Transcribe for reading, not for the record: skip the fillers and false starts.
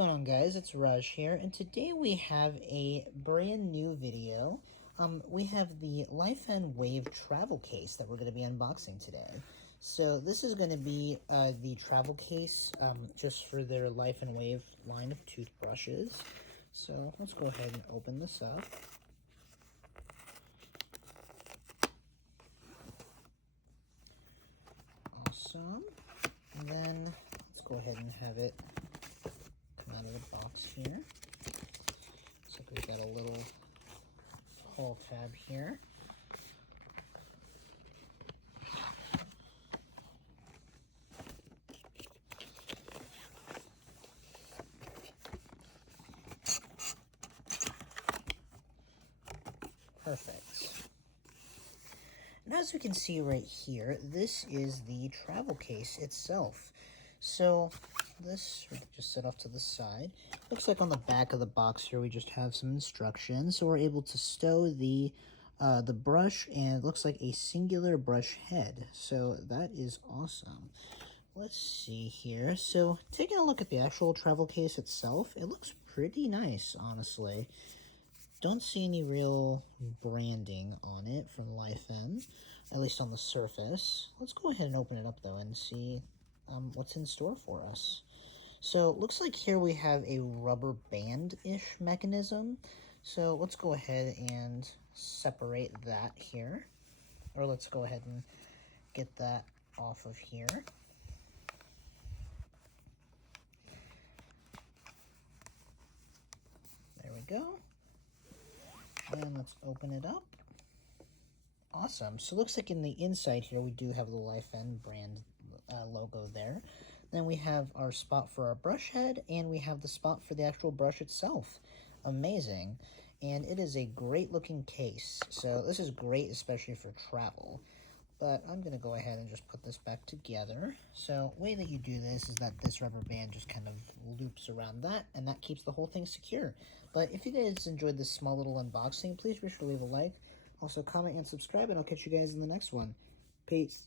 going on, guys? It's Raj here, and today we have a brand new video. We have the Laifen Wave travel case that we're going to be unboxing today. So this is going to be the travel case just for their Laifen Wave line of toothbrushes. So let's go ahead and open this up. Awesome. And then let's go ahead and have it come out of the box here. So we've got a little pull tab here. Perfect. And as we can see right here, this is the travel case itself. So this, we can just set off to the side. Looks like on the back of the box here, we just have some instructions. So we're able to stow the brush, and it looks like a singular brush head. So that is awesome. Let's see here. So taking a look at the actual travel case itself, it looks pretty nice, honestly. Don't see any real branding on it from Laifen, at least on the surface. Let's go ahead and open it up, though, and see what's in store for us. So it looks like here we have a rubber band-ish mechanism. So let's go ahead and separate that here. Or let's go ahead and get that off of here. There we go. And let's open it up. Awesome. So it looks like in the inside here, we do have the Laifen brand logo there. Then we have our spot for our brush head, and we have the spot for the actual brush itself. Amazing. And it is a great looking case. So this is great, especially for travel. But I'm going to go ahead and just put this back together. So the way that you do this is that this rubber band just kind of loops around that, and that keeps the whole thing secure. But if you guys enjoyed this small little unboxing, please be sure to leave a like. Also, comment and subscribe, and I'll catch you guys in the next one. Peace.